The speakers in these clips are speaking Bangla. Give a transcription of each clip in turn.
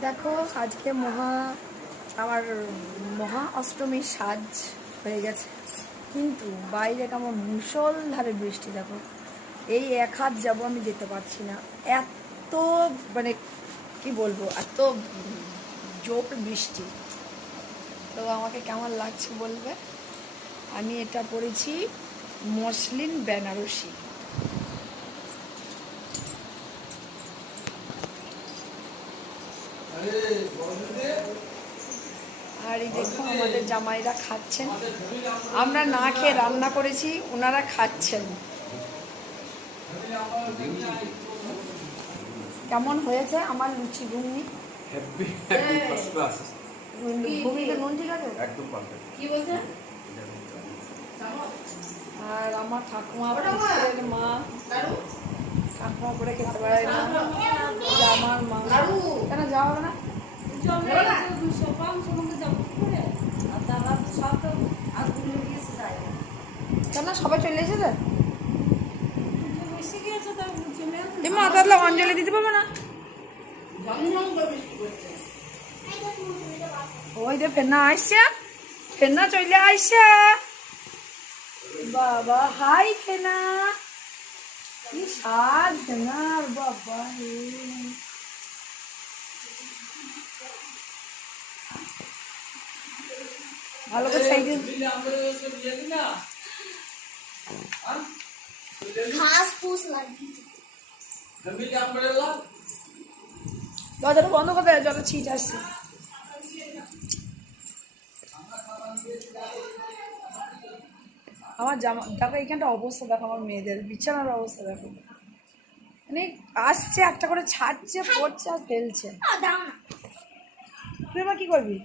দেখো, আজকে মহা, আমার মহা অষ্টমীর সাজ হয়ে গেছে। কিন্তু বাইরে কেমন মুষলধারে বৃষ্টি, দেখো। এই এক হাত যাব আমি যেতে পারছি না। এত মানে কি বলব, এত জোর বৃষ্টি। তো আমাকে কেমন লাগছে বলবে? আমি এটা পড়েছি মসলিন বেনারসি। আর এই দেখো আমাদের জামাইরা খাচ্ছেন। আমরা না খেয়ে রান্না করেছি ওনারা খাচ্ছেন। কেমন হয়েছে আমার লুচি নুন ঠিক আছে? একদম কি বলছে? আর আমার ঠাকুমা মা। ঠাকুমা করে খেতে পারে না। আমার মা। কেন যাওয়া হবে না? কেন সবাই চলে এসেছে? এই মা তাহলে অঞ্জলি দিতে পারবে না? ওই যে ফেন্না আসছে ফেন্না চলে আসছে বাবা, হাই ফেনা। কি সাজ বাবা ভালো করে সাইডে। ঘাস ফুস দরজাটা বন্ধ করে দেয় যত ছিট আসছে আমার জামা দেখো এইখানটা অবস্থা দেখো আমার মেয়েদের বিছানার অবস্থা দেখো। মানে আসছে একটা করে ছাড়ছে পড়ছে আর ফেলছে। তুই এবার কি করবি?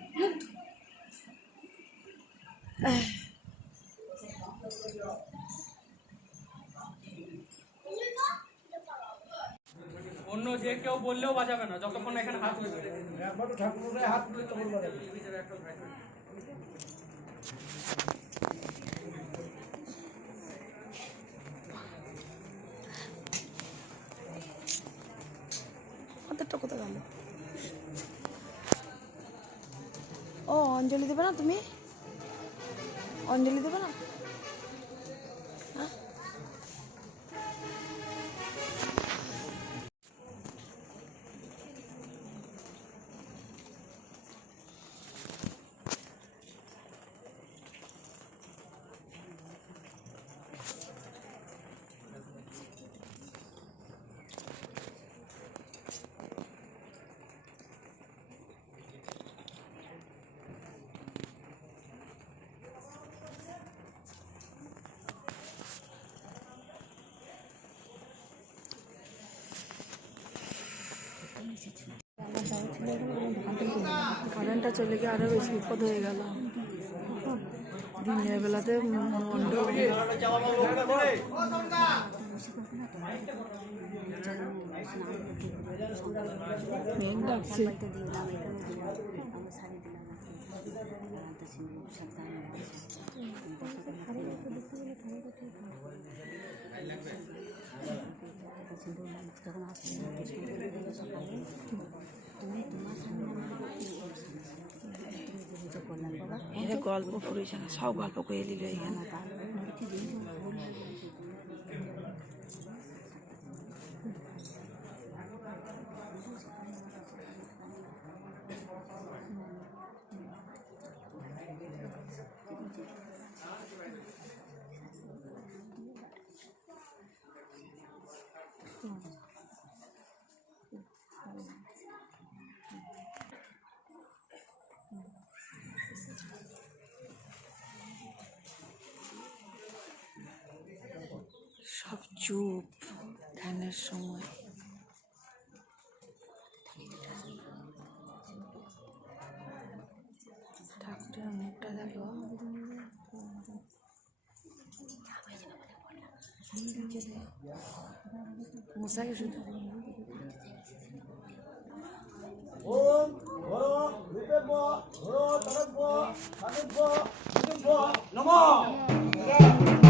অন্য যে কেউ বললেও বাজাবে না, যতক্ষণ এখানে হাত উঠবে। হাতেরটা কোথায় গেল? ও, অঞ্জলি দেবে না তুমি? অঞ্জলি দেবে না? কারেন্টটা চলে গিয়ে আরো বেশি বিপদ হয়ে গেল দিনের বেলাতে মন্ড মেঘ ডাকছে এটা গল্প ফুরেছে না সব গল্প করে দিল এখানে। সব চুপ ধ্যানের সময়। ঠাকুরের মুখটা দেখো। মশাকে শুধু। নমঃ।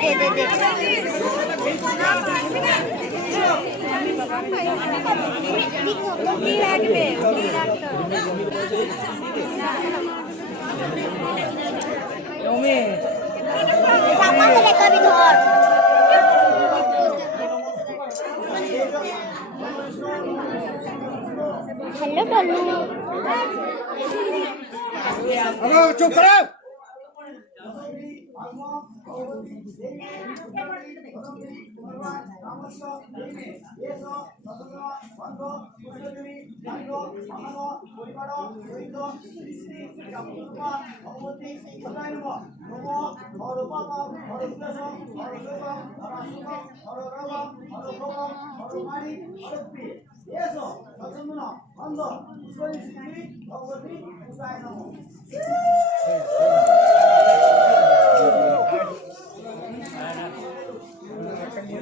দে দে দে Yes, sir.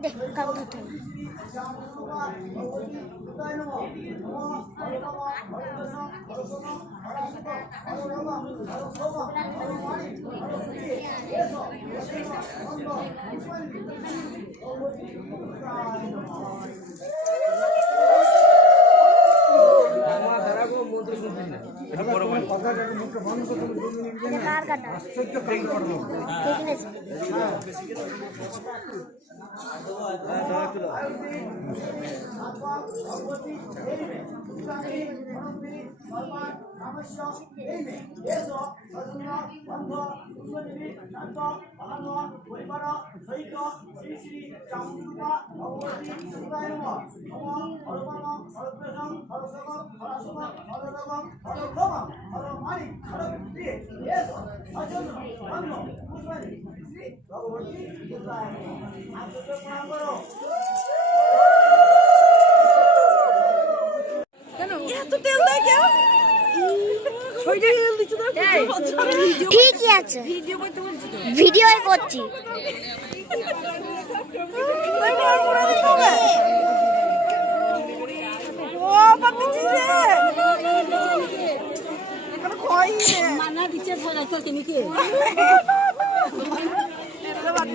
네, 감독. আশ্চর্য দে দে আমাকে দেখাবি ধর হ্যালো টল্লু চুপ করো মাই নাই পায় নাই দেখ কাউ ধরতে না এটা কার কাটা ঠিক আছে ঠিকই আছে। ভিডিও করছি। তুমি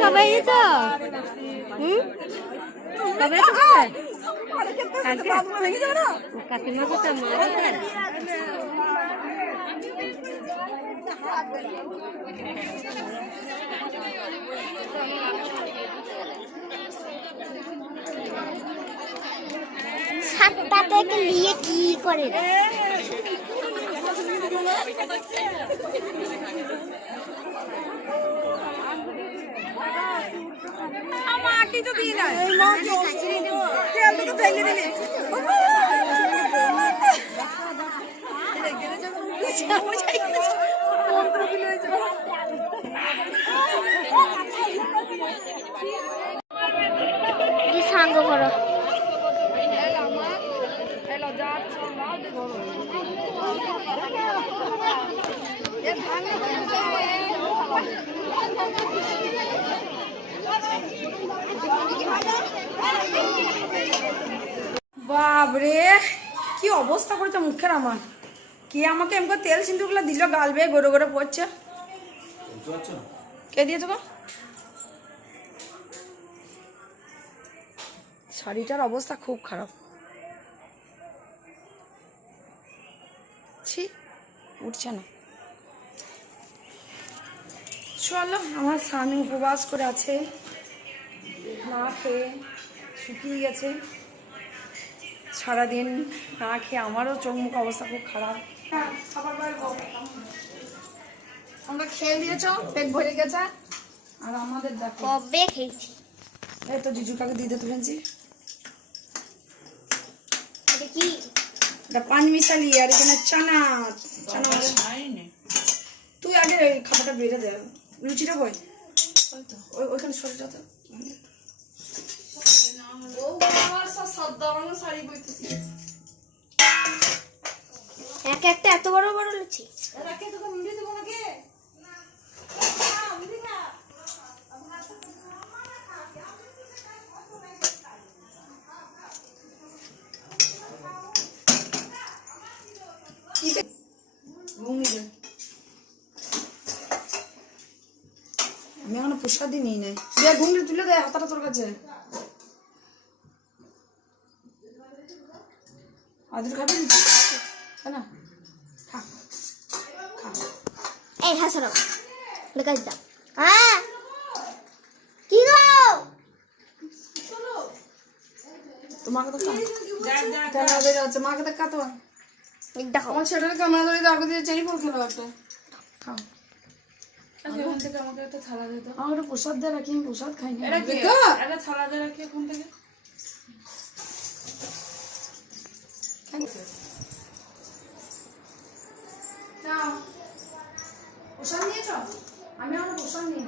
কবে যেত হুম? কবে তো কাকিমা কোথায় মা কোথায় সাতটা থেকে নিয়ে কি করে? মাটি তো দিই না তেল তো ফেলে দিলি সাঙ্গ করো। বাপরে, কি অবস্থা করেছে মুখের আমার? কে আমাকে এমন করে তেল সিন্দুরগুলো দিল, গাল বেয়ে গড়ে গড়ে পড়ছে? কে দিয়ে গো? শাড়িটার অবস্থা খুব খারাপ। উঠছে না। চলো আমার স্বামী উপবাস করে আছে। না খেয়ে শুকিয়ে গেছে। সারাদিন না খেয়ে আমারও চোখ মুখ অবস্থা খুব খারাপ। হ্যাঁ আমরা খেয়ে দিয়েছ পেট ভরে গেছে। আর আমাদের দেখো। কবে খেয়েছি? এই তো জিজু কাকে দিতে তুলেছি। এটা কি? এটা পাঁচ মিশালি আর এখানে চানা চানা তুই আগে খাতাটা বেড়ে দে লুচিটা বই ওই ওইখানে সরে যা তো। ও সাদা রঙের শাড়ি বইতেছি। এক একটা এত বড় বড় লুচি কি বে? ঘুমিয়ে দে। আমি এখনও প্রসাদই নিই নাই দেখ ঘুমলে তুলে দে হাতাটা তোর কাছে। আদির খাবি? না? খা খা। এই হ্যাঁ দাও। হ্যাঁ। কি গো? তোমাকে তো ক্যামেরা মাকে দেখা তো। এই দেখো। আমার ছেলের ক্যামেরা ধরে দাঁড় দিয়ে চেনি ফল খেলো একটা খাও এখান থেকে আমাকে একটা থালা দে তো আমার প্রসাদ দিয়ে রাখি আমি প্রসাদ খাই না। এটা থালা দে রাখি এখান থেকে। প্রসাদ নিয়েছ? আমি আমার প্রসাদ নিয়ে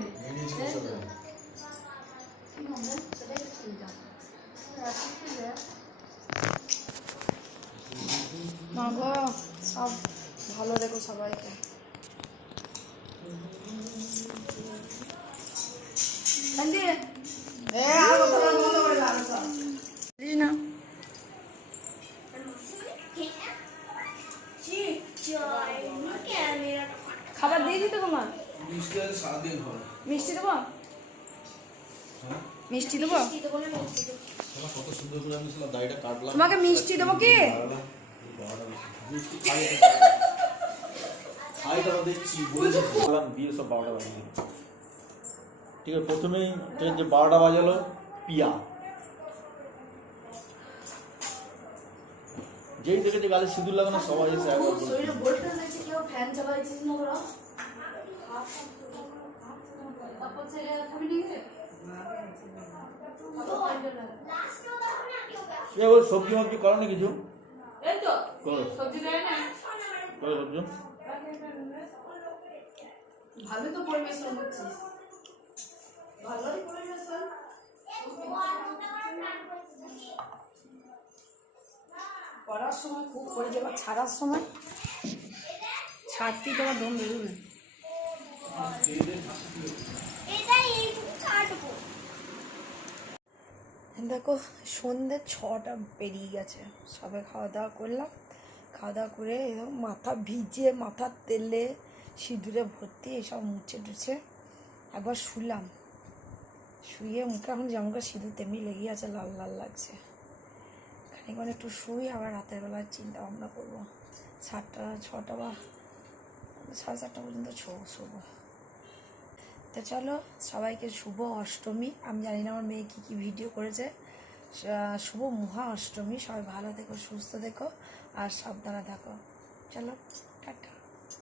গো সব ভালো দেখো সবাইকে। খাবার দিয়ে দিতে তোমার? মিষ্টি হবে মিষ্টি দেবো? মিষ্টি দেবো? তোমাকে মিষ্টি দেবো কি? খাই দেখছি বললাম দিয়ে সব বারোটা বাজিয়ে। ঠিক আছে প্রথমেই ট্রেন যে বারোটা বাজালো পিয়া। যেই দেখেছে গালে সিঁদুর লাগানো সবাই এসে একবার সবজি মবজি করো না কিছু করো। করো সবজি। ভালো তো পরিবেশন করছিস। পড়ার সময় খুব করে যাবার ছাড়ার সময় ছাড়তেই তোমার দম বেরোবে দেখো সন্ধ্যে ছটা পেরিয়ে গেছে। সবে খাওয়া দাওয়া করলাম। খাওয়া দাওয়া করে এরকম মাথা ভিজে মাথার তেলে সিঁদুরে ভর্তি এসব মুছে টুছে একবার শুলাম। শুয়ে মুখে এখন করে সিঁদুর তেমনি লেগে আছে, লাল লাল লাগছে। খানিকক্ষণ একটু শুই, আবার রাতের বেলা চিন্তা ভাবনা করব। সাতটা, ছটা বা সাড়ে সাতটা পর্যন্ত শো- শোবো। তো চলো, সবাইকে শুভ অষ্টমী। আমি জানি না আমার মেয়ে কী কী ভিডিও করেছে। শুভ মহা অষ্টমী। সবাই ভালো থেকো, সুস্থ থেকো, আর সাবধানে থাকো। চলো, টাটা।